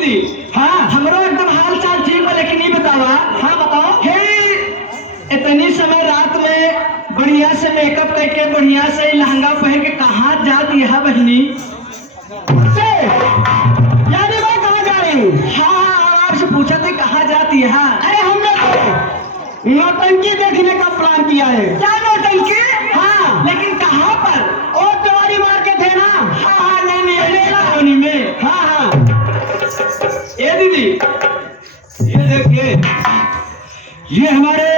दीदी। हाँ हमरो एकदम हाल चाल ठीक है, लेकिन नहीं बतावा। हाँ बताओ। हे इतनी समय रात में बढ़िया से मेकअप करके बढ़िया से लहंगा पहन के कहाँ जाती है बहनी? यानी मैं कहाँ जा रही हूँ? हाँ आपसे पूछा थे कहाँ जाती है? अरे हमने तो नौटंकी देखने का प्लान किया है। क्या नौटंकी? हाँ लेकिन कहाँ पर? और तिवारी मार्केट है ना? हाँ हाँ नहीं कॉलोनी में। हाँ हाँ ये दीदी ये देखिए, ये हमारे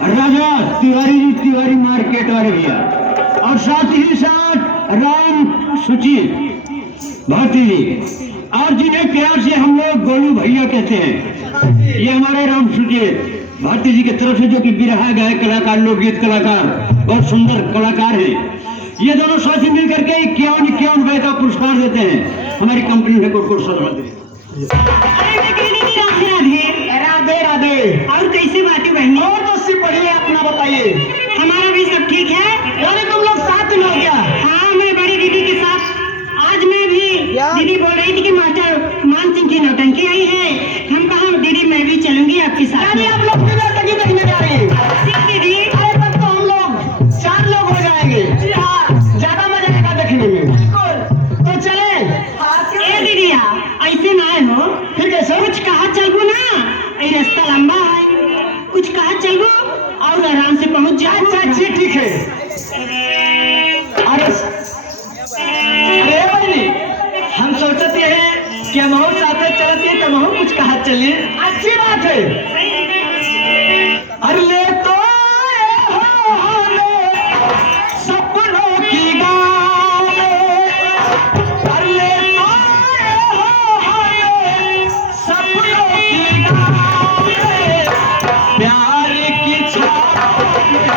राजा तिवारी जी, तिवारी मार्केट वाले भैया, और साथ ही साथ राम सुचित भारती जी, और जिन्हें प्यार से हम लोग गोलू भैया कहते हैं। ये हमारे राम सुचित भारती जी की तरफ से, जो कि बिरहा गायक कलाकार, लोकगीत कलाकार, बहुत सुंदर कलाकार हैं। ये दोनों साथ मिल करके 51 रुपए का पुरस्कार देते हैं हमारी कंपनी में। कोट राधे राधे। और कैसे बातें बहनी? और तो उससे बढ़िया अपना बताइए। हमारा भी सब ठीक है। अरे तुम लोग साथ में हो क्या? हाँ मैं बड़ी दीदी के साथ। आज मैं भी दीदी बोल रही थी कि मास्टर मान सिंह की नौटंकी आई है। हम कहा दीदी मैं भी चलूंगी आपके साथ। यानी आप लोग भी नौटंकी देखने जा रही हैं? दीदी अरे तब तो हम लोग 4 लोग हो जाएंगे। जी हाँ ज्यादा मजा आएगा देखने में। बिल्कुल तो चले। ए दीदी ऐसे ना हो फिर कैसे? कुछ कहा चलबू ना, ये रास्ता लंबा है, कुछ कहा चलबू और आराम से पहुंच जाए। अच्छा ठीक है। अरे बहनी हम सोचते हैं कि हम साथ चलते तो हम कुछ कहा चलिए। अच्छी बात है। अरे ले तो सपनों की गाँव में, अरे ले सपनों की गाँव में, प्यार की छाँव में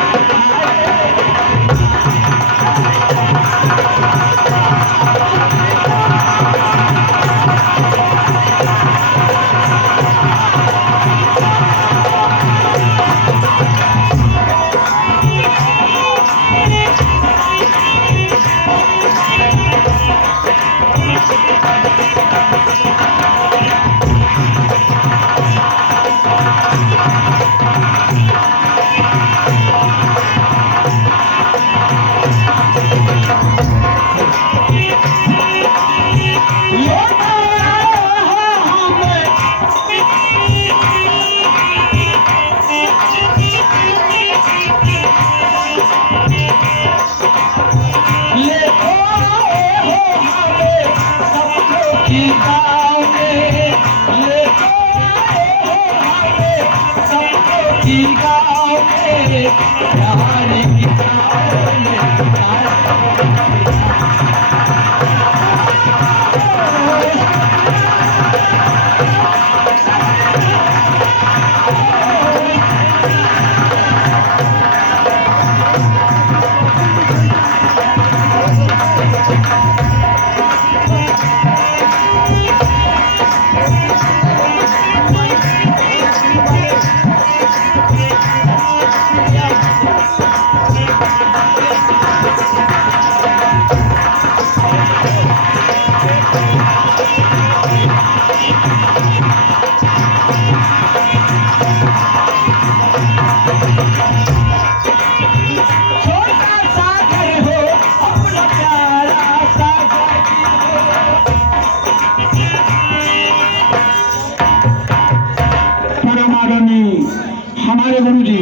हमारे गुरुजी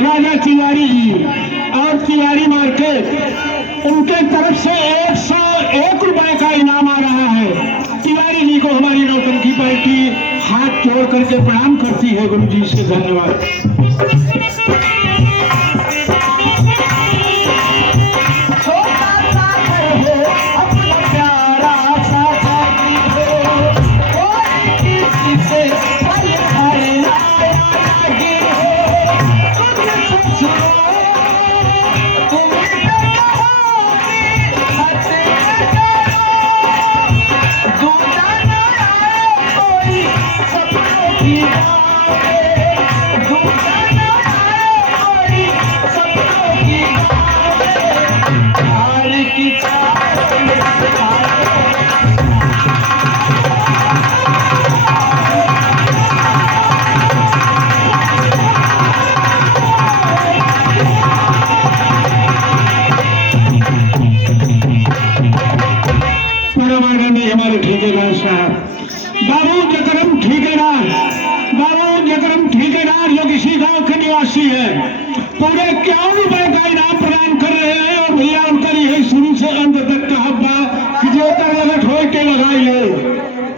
राजा तिवारी जी और तिवारी मार्केट, उनके तरफ से 101 रुपए का इनाम आ रहा है। तिवारी जी को हमारी नौटंकी पार्टी हाथ जोड़ करके प्रणाम करती है। गुरुजी से धन्यवाद। बड़ा माननीय हमारे ठेकेदार साहब बाबू जकरम ठेकेदार जो किसी गांव के निवासी है, पूरे 51 रुपए का इनाम प्रदान कर रहे हैं। और भैया उनका यही शुरू से अंत तक का हब्बा कि जो कर ठोक के लगाई है,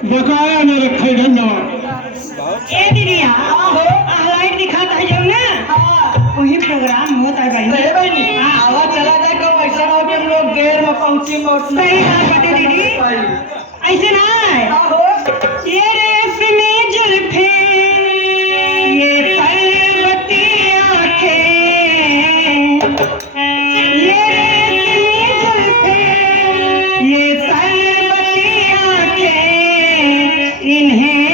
बकाया न रखे। धन्यवाद। ए दीदिया लाइट दिखाता है जो ना वही प्रोग्राम होता है भाई। आवा चला जाए तो पैसा ना के लोग देर में पहुंची मोट सही बात है दीदी। ऐसे ना ये रेशमी जुल्फे ये पर्वती आंखें ये रेशमी जुल्फे ये पर्वती आंखें इन्हें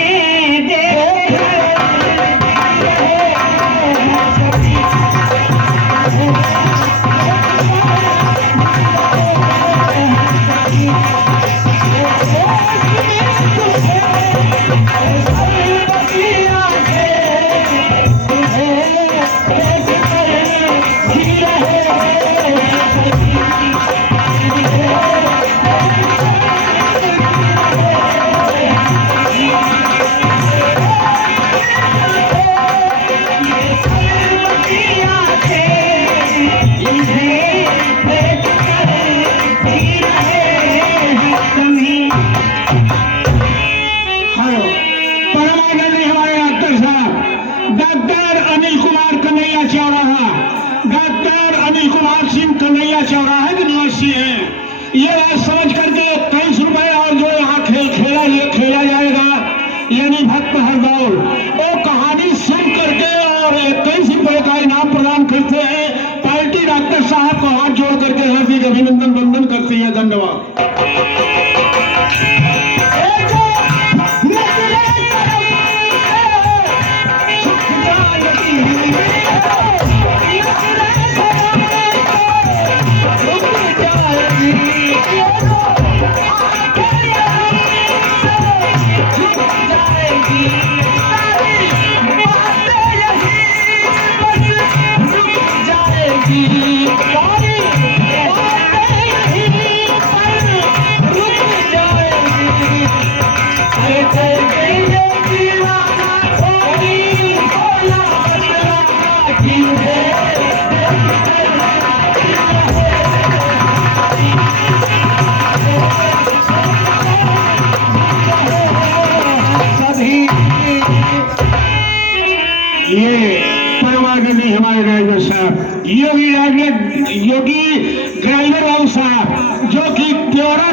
चौराहे के निवासी हैं। ये बात समझ करके 23 रुपए और जो यहाँ खेला जाएगा यानी भक्त हरदौल, वो कहानी सुन करके और 23 रुपए का इनाम प्रदान करते हैं। पार्टी डॉक्टर साहब को हाथ जोड़ करके हार्दिक अभिनंदन वंदन करती है। धन्यवाद। हमारे ड्राइवर साहब योगी ड्राइवर बाबू साहब जो कि त्योरा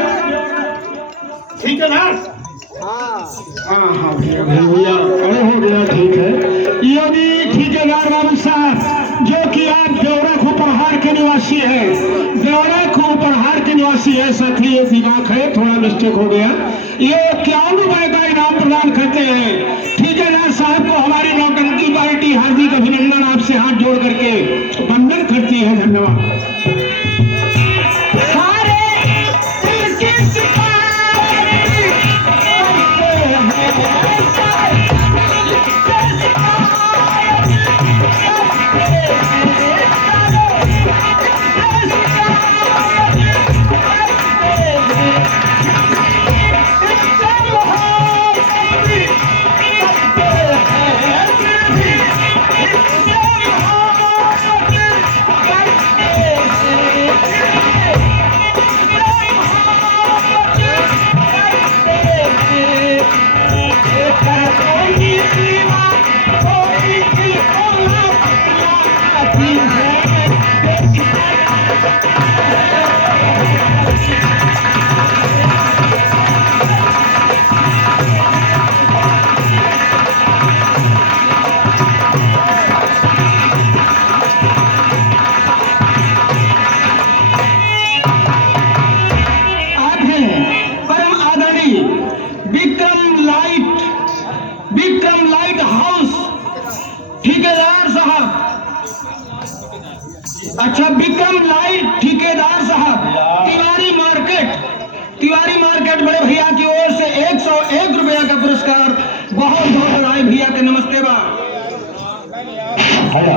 ठीक है ना। हाँ भैया अरे हो गया ठीक है। योगी ठेकेदार बाबू साहब जो कि आप देवरा खोपरहार के निवासी है, देवरा खोपरहार के निवासी है। साथी ये दिमाग है थोड़ा मिस्टेक हो गया। ये 51 रुपए का इनाम प्रदान करते हैं। ठेकेदार साहब को हमारी नौटंकी पार्टी हार्दिक अभिनंदन आपसे हाथ जोड़ करके वंदन करती है। धन्यवाद। विक्रम लाइट हाउस ठेकेदार साहब, अच्छा विक्रम लाइट ठेकेदार साहब, तिवारी मार्केट बड़े भैया की ओर से 101 रुपया का पुरस्कार बहुत बहुत बधाई भैया के। नमस्ते बा। हेलो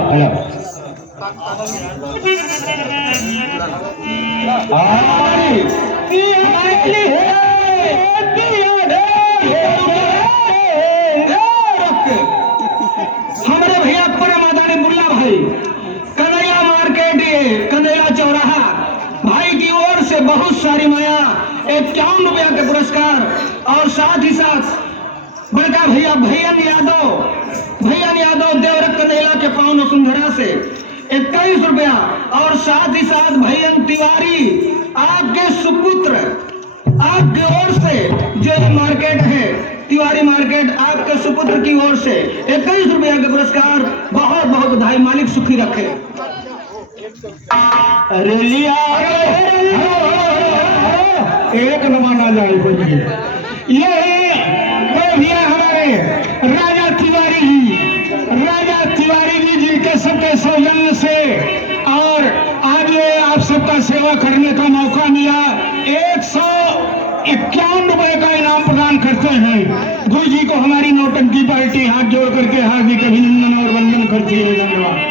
पुरस्कार और साथ ही साथ बड़का भैया भैया यादव देवरत कनेला के पावन वसुंधरा से 21 रुपया और साथ ही साथ भैयन तिवारी आपके सुपुत्र आपकी ओर से जो मार्केट है तिवारी मार्केट आपके सुपुत्र की ओर से 21 रुपया के पुरस्कार। बहुत बहुत बधाई, मालिक सुखी रखे। अरे लिया एक नमाना जाए बोलिए। ये भैया हमारे राजा तिवारी जी जिनके सबके सौजन्य से और आज आप सबका सेवा करने का मौका मिला 151 रुपए का इनाम प्रदान करते हैं। गुरु जी को हमारी नौटंकी पार्टी हाथ जोड़ करके हार्दिक अभिनंदन और वंदन करती है। धन्यवाद।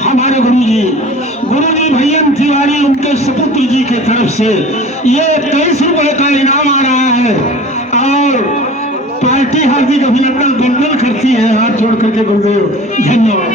हमारे गुरु जी भैया तिवारी उनके सुपुत्र जी की तरफ से ये 23 रुपए का इनाम आ रहा है और पार्टी हार्दिक अभिनंदन वंदन करती है हाथ जोड़ करके गुरुदेव। धन्यवाद।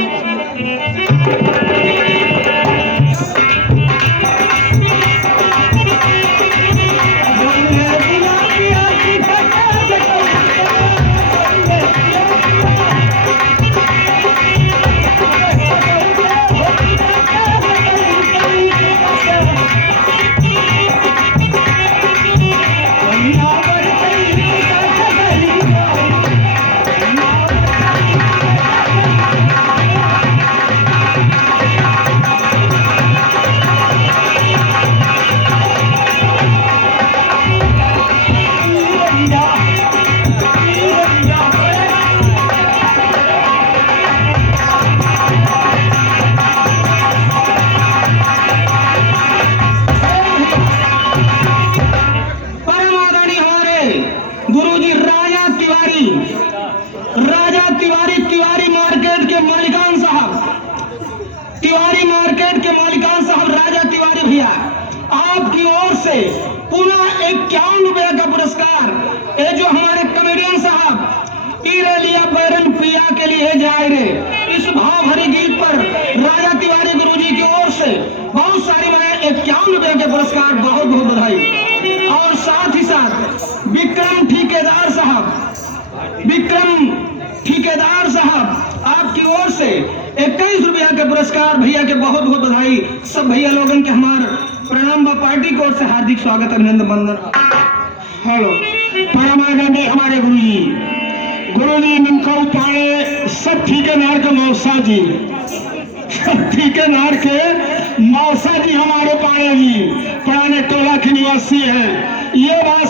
तिवारी मार्केट के मालिकान साहब राजा तिवारी भैया आपकी ओर से पुनः 51 रुपया का पुरस्कार। ये जो हमारे कमेडियन साहब लिया बैरन पिया के लिए जाए रे इस भाव भरे गीत पर राजा तिवारी गुरुजी की ओर से बहुत सारी मैंने 51 रुपया के पुरस्कार। बहुत बहुत बधाई। और साथ ही साथ विक्रम ठेकेदार साहब आपकी ओर से 21 रुपया के पुरस्कार। भैया के बहुत बहुत बधाई। सब भैया लोगन के हमारे प्रणाम व पार्टी की ओर से हार्दिक स्वागत अभिनंदन वंदन। हेलो परमानंदी हमारे गुरुजी निमका उपाड़े सब ठेकेदार के मौसा जी हमारे पाड़े जी पुराने टोला के निवासी हैं। ये बात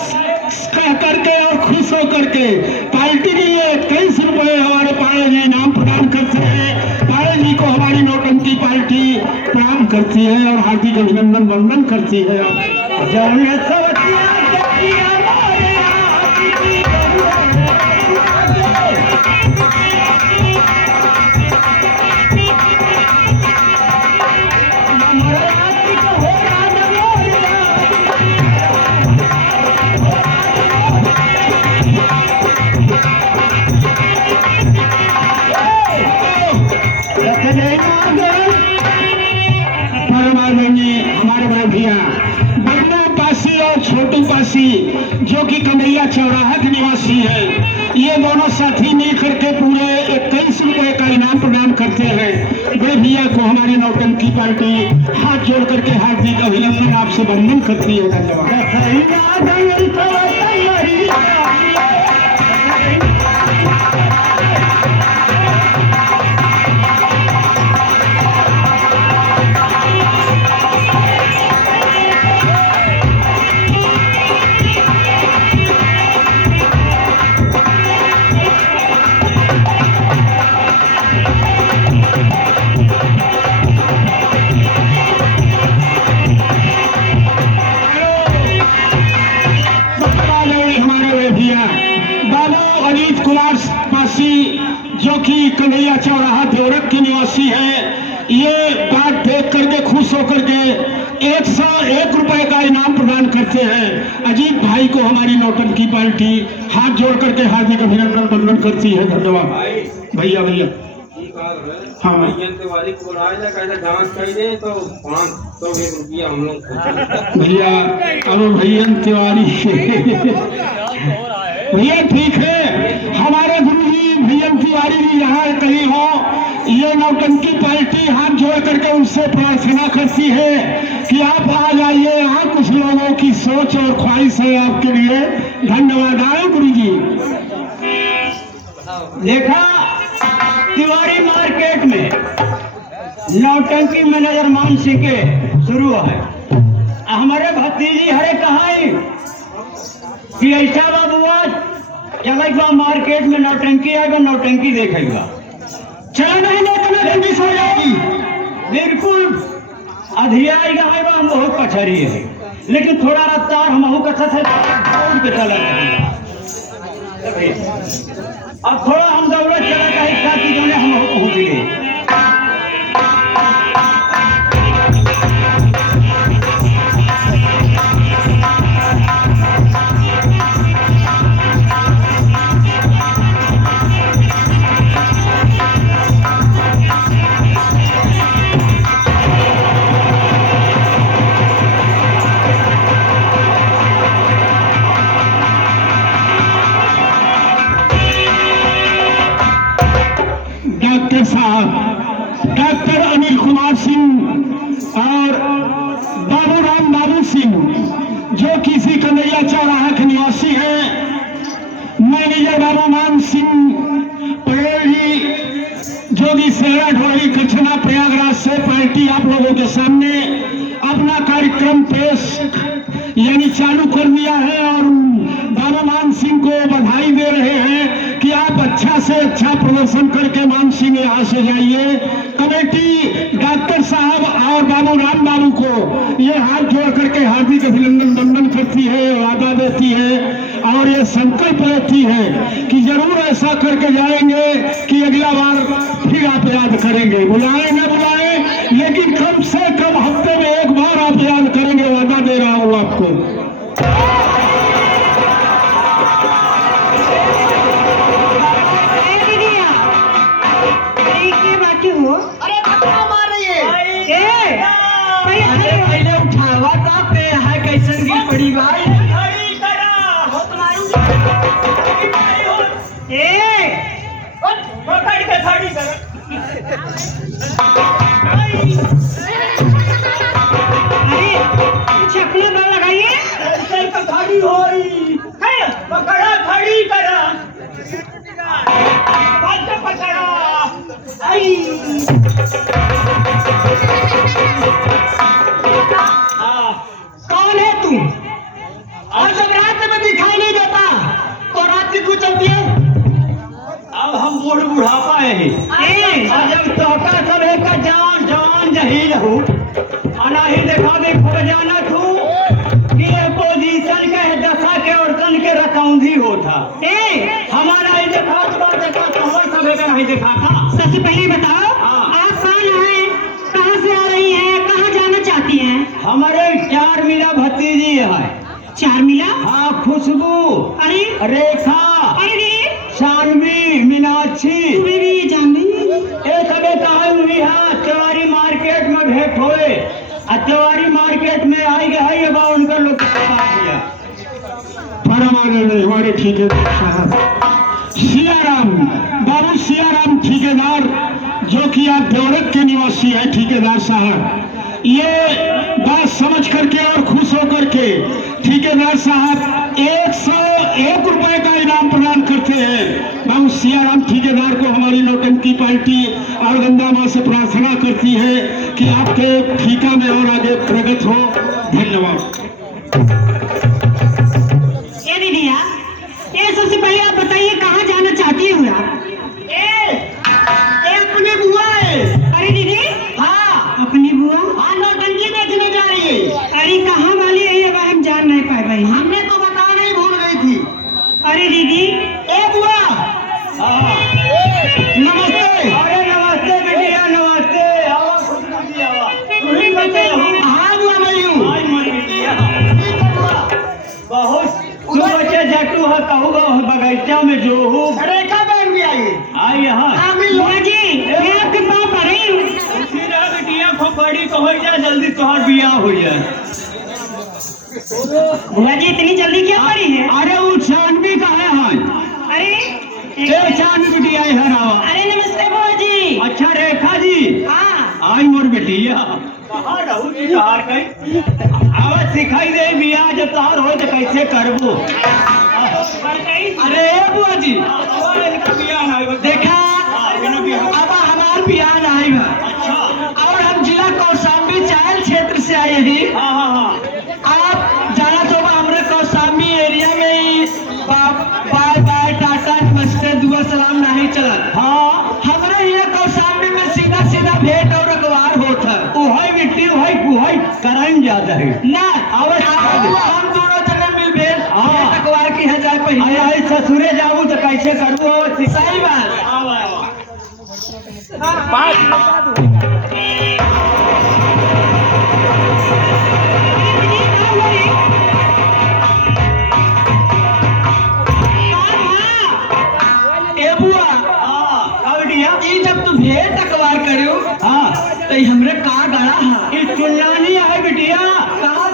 कह करके और खुश होकर के पार्टी के लिए 23 रुपए हमारे पाड़े ये इनाम प्रदान करते हैं। तारे जी को हमारी नौटंकी पार्टी प्रणाम करती है और हार्दिक अभिनंदन वंदन करती है। हमारे बड़े भैया बन्ना पासी और छोटू पासी जो कि कन्हैया चौराहा के निवासी है, ये दोनों साथी मिल करके पूरे 21 रुपए का इनाम प्रदान करते हैं। बड़े भैया को हमारी नौटंकी पार्टी हाथ जोड़ करके हार्दिक अभिनंदन आपसे वंदन करती है। जो कि कन्हैया चौराहा देवरक के निवासी है, ये बात देख करके खुश होकर के 101 रुपए का इनाम प्रदान करते हैं। अजीत भाई को हमारी नौटंकी पार्टी हाथ जोड़ करके हार्दिक अभिनंदन वंदन करती है। धन्यवाद भैया। भैया हाँ रुपया हम लोग भैया, अब भैया तिवारी भैया ठीक है, हमारे गुरु जी भैया तिवारी जी यहाँ कहीं हो, ये नौटंकी पार्टी हाथ जोड़ करके उनसे प्रार्थना करती है कि आप आ जाइए यहाँ, कुछ लोगों की सोच और ख्वाहिश है आपके लिए। धन्यवाद। आए गुरु जी। देखा तिवारी मार्केट में नौटंकी मैनेजर मान सिंह के शुरू है। हमारे भतीजी हरे कहा कि ऐसा बाबुआ चलेगा मार्केट में नौटंकी आएगा, नौटंकी देखेगा। चला नहीं देखा नौटंकी सो जाएगी, बिल्कुल अधिया आएगा है, हम बहुत कचहरी है, लेकिन थोड़ा रफ्तार हम कच्चा है दौड़ के चला जाएगा। अब थोड़ा हम दौड़े चला का हिस्सा की जाने हम पहुंच गए। डॉक्टर अनिल कुमार सिंह और बाबू सिंह जो किसी कन्हैया चौराहा के निवासी हैं, मैनेजर बाबू मान सिंह पटेल जी जो कि सेहरा ढोली कच्छना प्रयागराज से पार्टी आप लोगों के सामने अपना कार्यक्रम पेश यानी चालू कर दिया है और बाबू मान सिंह को बधाई दे रहे हैं कि आप अच्छा से अच्छा प्रदर्शन करके मान सिंह यहाँ से जाइए। कमेटी डॉक्टर साहब और बाबू को ये हाथ जोड़ करके हार्दिक अभिनंदन वंदन करती है, वादा देती है और ये संकल्प लेती है कि जरूर ऐसा करके जाएंगे कि अगला बार फिर आप याद करेंगे। बुलाए न बुलाए, लेकिन कम से कम हफ्ते में एक बार आप याद करेंगे, वादा दे रहा हूँ आपको। अरे मार रही है, पहले उठावा था पे है कैसन की पड़ी भाई खड़ी करा हो तुम्हारी खड़ी कर चपले न लगाइए, खड़ी होई पकड़ा खड़ी करा पकड़ा। कौन है तू? और जब रात में दिखाई नहीं देता तो रात की क्यों चलती है? अब हम बूढ़ापा है, और जब तोहका सब एक जान जवान जही रहू अनाही देखा दे खो जाना तू कि पोजीशन के दशा के औरतन के रकौंधी होता हमारा ही देखा देखा तुम्हारे सब एक नहीं देखा था। सबसे पहले बताओ आप कौन हैं, कहाँ से आ रही हैं, कहाँ जाना चाहती हैं? हमारे 4 मीना भतीजी है। 4 मीना? हाँ, खुशबू, अरे रेखा, अरे शानवी, मीनाक्षी, तुम्हें भी ये जानवी एक अबे कहा हुई है चवारी मार्केट में भेंट होए चवारी मार्केट में आई गई अब उनका लोग दिया हमारे ठेकेदार साहब सियाराम बाबू सियाराम ठेकेदार जो कि आप देवरत के निवासी हैं ठेकेदार साहब, ये बात समझ करके और खुश होकर के ठेकेदार साहब 101 रुपए का इनाम प्रदान करते हैं। बाबू सियाराम ठेकेदार को हमारी नौटंकी पार्टी और गंगा माँ से प्रार्थना करती है कि आपके ठेका में और आगे प्रगति हो। धन्यवाद। ये दीदिया, ये सबसे पहले आप बताइए कहाँ जाना चाहती हो आप? अपने बुआ है। अरे दीदी, हाँ, अपनी बुआ? हाँ, नौटंकी देखने जा रही है। अरे कहाँ वाली है ये हम जान नहीं पाए भाई। हमने तो बताना ही भूल गई थी। अरे दीदी, ए बुआ, नमस्ते। अरे नमस्ते बेटिया, नमस्ते। आवा खुद दीदी आवा। तुही बचे हो। हाँ बुआ मैं हूँ। आई मर बेटिया। ठीक है बुआ। बहुत तुम बच्चे जटू है कहूँगा बगीचा में जो हूँ। रेखा बहन भी आई। आई यहाँ। बुआ जी, मैं आपके पाँव पड़ रही हूँ। सीधा बेटिया खोपड़ी को हो जाए जल्दी तुहार बियाह हो जाए। बुआ जी इतनी जल्दी क्या पड़ी है? अरे वो चांदनी का है हाँ। अरे चांदनी बेटिया है रावा। अरे नमस्ते बुआ जी। अच्छा रेखा जी। हाँ आई मोर बेटिया कहाँ रहू जी तहार कहीं आवाज सिखाई दे बियाह जब तहार हो तो कैसे करबो। अरे बुआ जी देखा अब हमार बियाह नहीं है। अच्छा, और हम जिला कौशाम्बी चायल क्षेत्र से आए हैं। आप जाना तो हमारे कौशाम्बी एरिया में ही बाय बाय टाटा नमस्ते दुआ सलाम नहीं चला। हाँ, हमारे यहाँ कौशाम्बी में सीधा सीधा भेंट और अखबार होता है। उहाई मिट्टी उहाई करन ज्यादा है ना। हम दोनों जगह मिल भेंट अखबार की है जाए पहले ससुरे जाऊँ तो कैसे करूँ। सही बात। जब तू भेंट अखबार करो तो हमरे का गड़ा है इस चुनानी है बिटिया कहाँ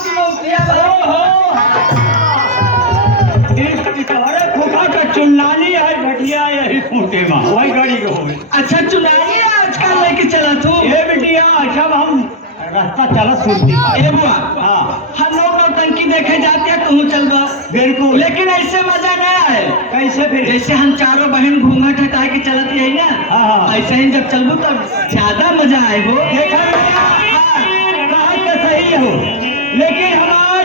फूफा का चुनानी है भटिया यही खूंटे में वही गाड़ी को हो। अच्छा चुनानी है आजकल लेके चला तू ये बिटिया जब हम रास्ता चला सुनती ए बुआ। हम लोग नौटंकी देखे जाते हैं तू चल बा बिल्कुल, लेकिन ऐसे मजा नहीं आए। कैसे फिर? जैसे हम चारों बहन घूंघट हटा के चलती है ना ऐसे ही जब चलबू तब ज्यादा मजा आए वो। देखा तो सही हो, लेकिन हमार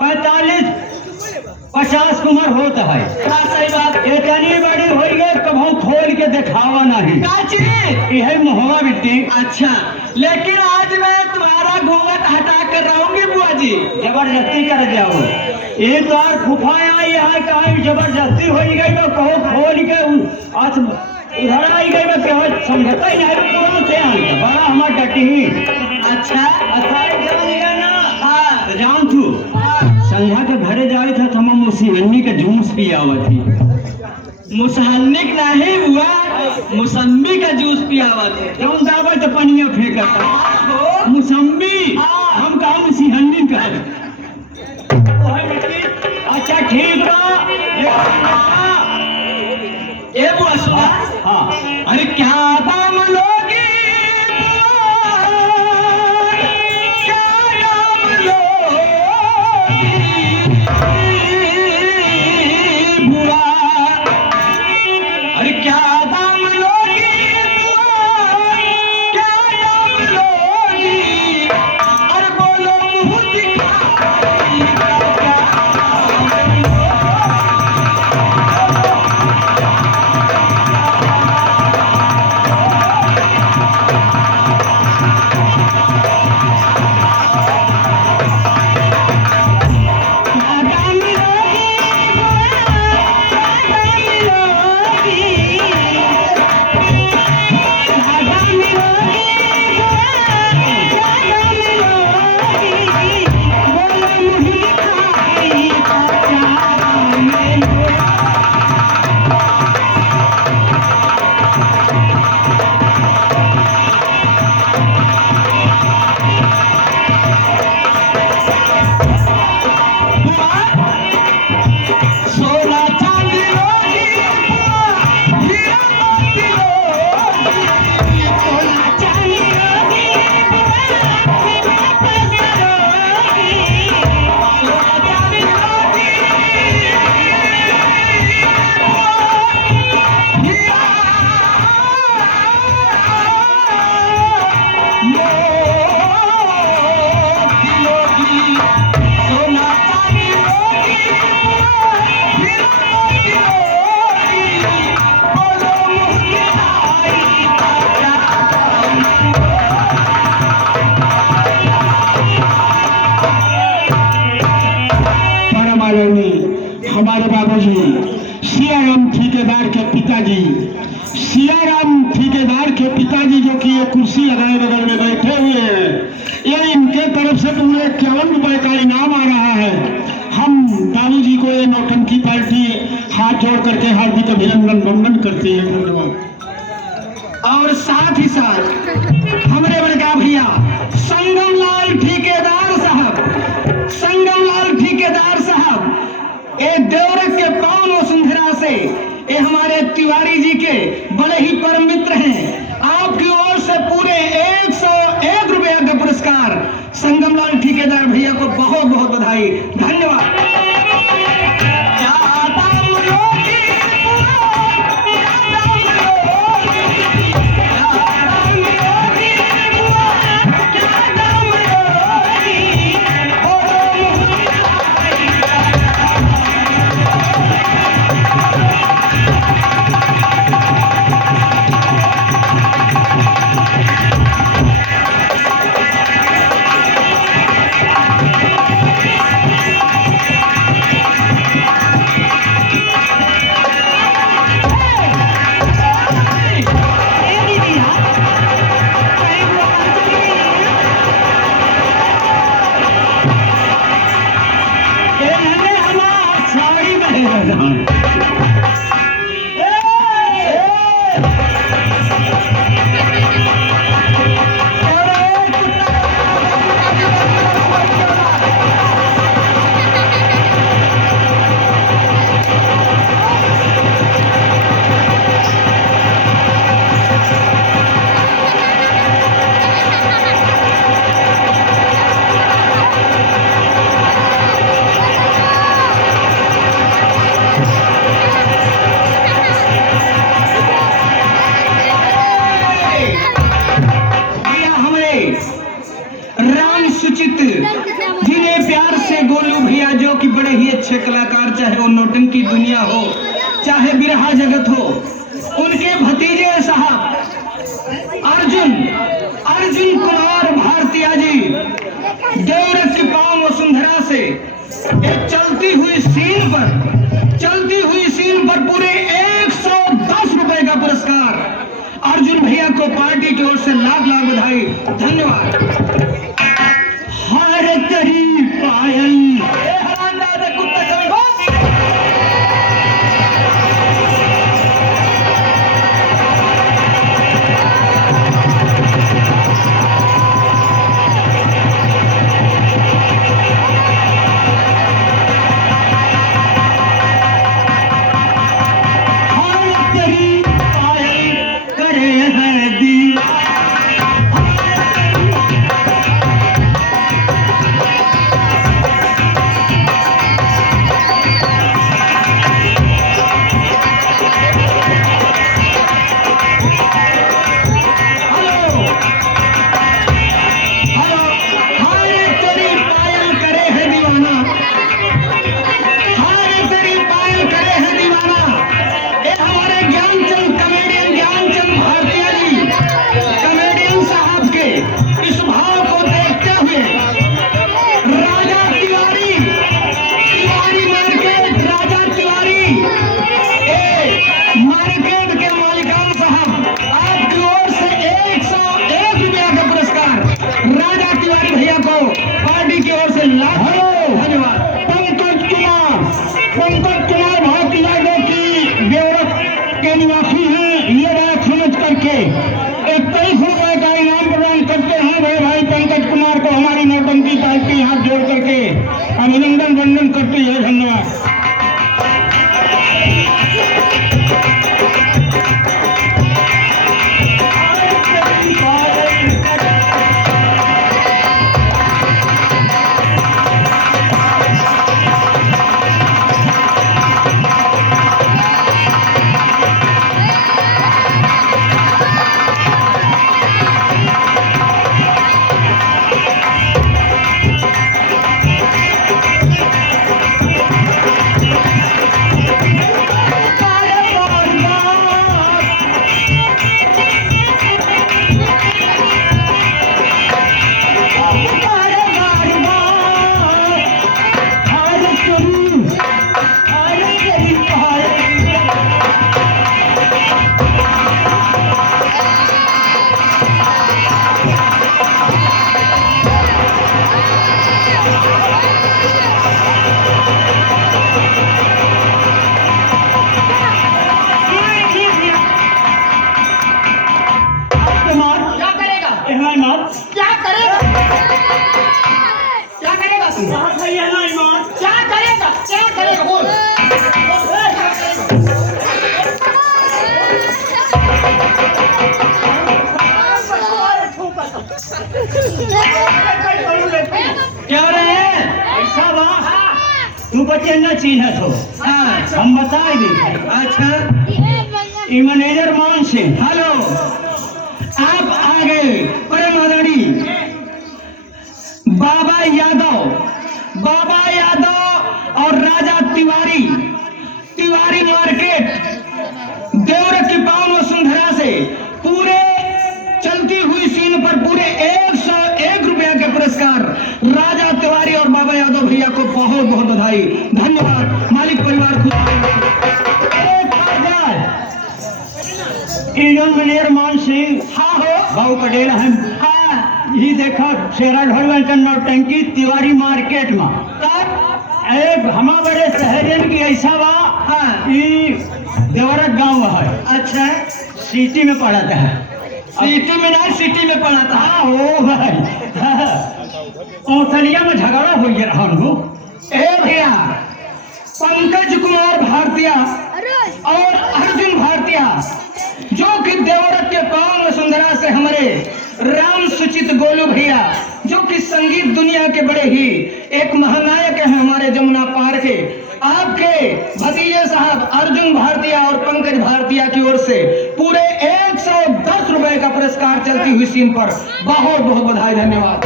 45-50 उम्र होता है। सही बात। इतनी बड़ी हो गई कभी खोल के दिखावा नहीं यही मुहवा बिट्टी। अच्छा, लेकिन आज मैं तुम्हारा घूंघट हटा कर रहूंगी बुआ जी। जबरदस्ती कर जाओ ये तो फुफाया यहाँ कहीं जबरदस्ती हो गई तो कहो खोल के उधर आई गई मैं कहो समझता ही नहीं कौन से आई बड़ा हमारा डटी। अच्छा ना जान तू संध्या के घरे जाए था तो हम मुसीहन्नी के जूस पी आवत थी। मुसहन्नी नहीं हुआ मुसम्बी का जूस पी आवत है। जौन दावत तो पनिया फेंका मुसम्बी हम कहा मुसीहन्नी का। अच्छा ठीक है ये बुआ सुना। अरे क्या दाम लोगी ठेकेदार के पिताजी, सियाराम ठेकेदार के पिताजी, जो कि ये कुर्सी लगाए बगल में बैठे हुए हैं, ये इनके तरफ से पूरे 51 रुपए का इनाम आ रहा है। हम दादू जी को ये नौटंकी पार्टी हाथ जोड़ करके हार्दिक अभिनंदन वंदन करती है। धन्यवाद। और साथ ही साथ हमारे बड़का भैया संगमलाल ठेकेदार साहब, संगमलाल ठेकेदार साहब ये देवरक के पावन वसुंधरा से, ये हमारे तिवारी जी के बड़े ही परम मित्र हैं। आपकी ओर से पूरे 101 रुपया का पुरस्कार संगमलाल ठेकेदार भैया को बहुत बहुत बधाई, धन्यवाद। जिन्हें प्यार से गोलू भैया, जो कि बड़े ही अच्छे कलाकार, चाहे वो नौटंकी दुनिया हो, चाहे बिरहा जगत हो, उनके भतीजे साहब अर्जुन कुमार भारतीय जी देवरत की पावन वसुंधरा से एक चलती हुई सीन पर पूरे 110 रुपए का पुरस्कार अर्जुन भैया को पार्टी की ओर से लाख लाख बधाई, धन्यवाद। हर तेरी पायल करे है दी। अभिनंदन वंदन करती है, धन्यवाद। करेगा तू? सही है ना ईमान? क्या करेगा? क्या करेगा बोल। क्या रहे ऐसा बात तू बच्चे न चिन्हत हो हम बताए दी। अच्छा ई मैनेजर मान सिंह हेलो, आप आ गए परम आदरणीय बाबा यादव और राजा तिवारी मार्केट देवरख की पावन वसुंधरा से पूरे चलती हुई सीन पर पूरे 101 रुपया के पुरस्कार राजा तिवारी और बाबा यादव भैया को बहुत बहुत बधाई, धन्यवाद। मालिक परिवार खुश मैनेजर मान सिंह हाँ हो बाबू पटेल हम हाँ ये देखा शेरा ढोल नौटंकी तिवारी मार्केट में तब हमारे बड़े शहरन की ऐसा बा हाँ ई देवरक गांव है अच्छा सिटी में पड़ा था सिटी में नहीं सिटी में पड़ा था। हाँ हो भाई औसलिया में झगड़ा हो गया हम लोग। ए भैया पंकज कुमार भारतीय और अर्जुन भारतीय जो कि देवरख के पावन वसुंधरा से हमारे राम सुचित गोलू भैया जो कि संगीत दुनिया के बड़े ही एक महानायक हैं हमारे जमुना पार के, आपके भतीजे साहब अर्जुन भारतीय और पंकज भारतीय की ओर से पूरे 110 रुपए का पुरस्कार चलती हुई सीन पर बहुत बहुत बधाई, धन्यवाद।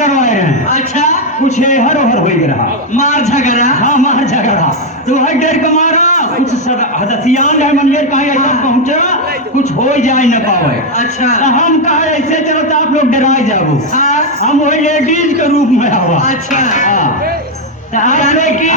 करवाए हैं अच्छा कुछ हर हो रहा मार झगड़ा हाँ मार झगड़ा तो है डेर को मारा कुछ हदसियान है मंदिर कहीं ऐसा पहुंचा कुछ हो जाए न पावे। अच्छा तो हम कहा ऐसे चलो तो आप लोग डराए जाओ हाँ हम वही लेडीज के रूप में आवा। अच्छा हाँ तो आज की